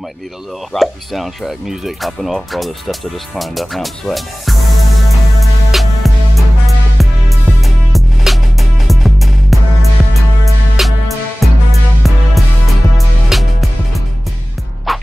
Might need a little Rocky soundtrack music popping off all the steps I just climbed up. Now I'm sweating.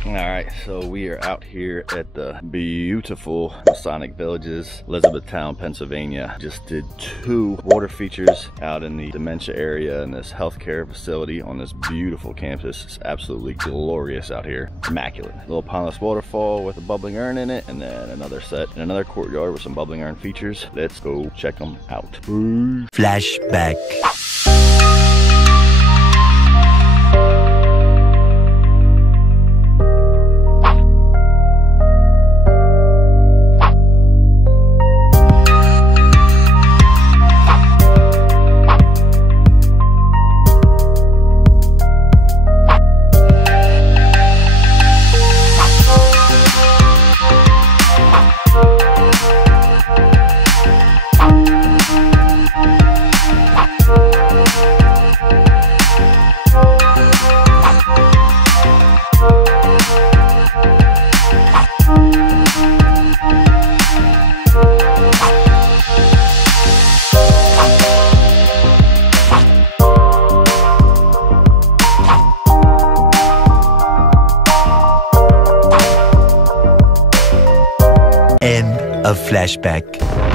Alright, so we are out here at the beautiful Masonic Villages, Elizabethtown, Pennsylvania. Just did 2 water features out in the dementia area in this healthcare facility on this beautiful campus. It's absolutely glorious out here. Immaculate. A little pondless waterfall with a bubbling urn in it, and then another set in another courtyard with some bubbling urn features. Let's go check them out. Flashback. End of flashback.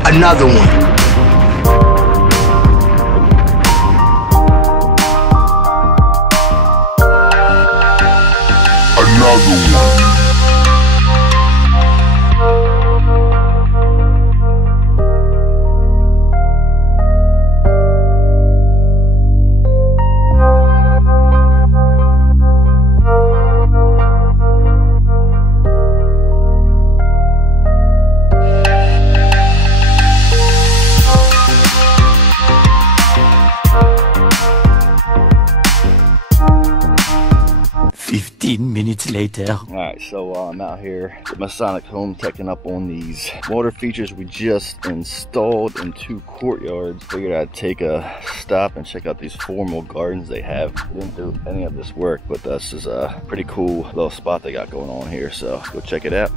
Another one. Another one. Minutes later. Alright, so I'm out here at Masonic home checking up on these water features we just installed in 2 courtyards. Figured I'd take a stop and check out these formal gardens they have. I didn't do any of this work, but this is a pretty cool little spot they got going on here, so go check it out.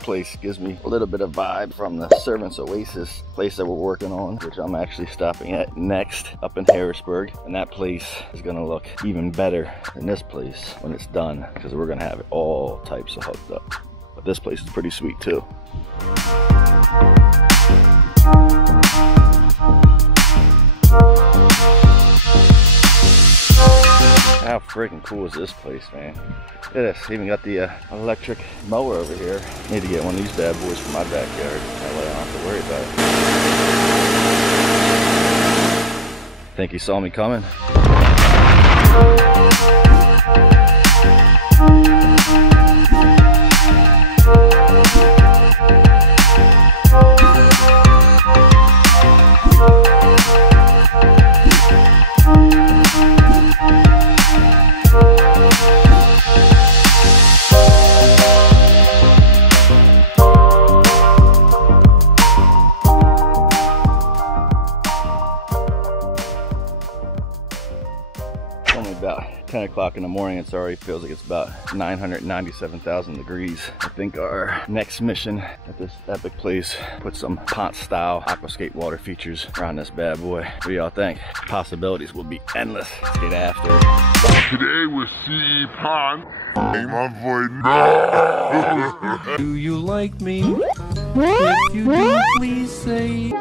Place gives me a little bit of vibe from the Servants Oasis place that we're working on, which I'm actually stopping at next up in Harrisburg, and that place is going to look even better than this place when it's done, because we're going to have it all types of hooked up. But this place is pretty sweet too. How freaking cool is this place, man? Look at this, even got the electric mower over here. Need to get one of these bad boys for my backyard. That way I don't have to worry about it. Think he saw me coming? About 10 o'clock in the morning. It's already feels like it's about 997,000 degrees. I think our next mission at this epic place, put some pont style aquascape water features around this bad boy. What do y'all think? Possibilities will be endless. Let's get after it. Today with CE Pond. Hey, my boy. Do you like me? If you do, please say.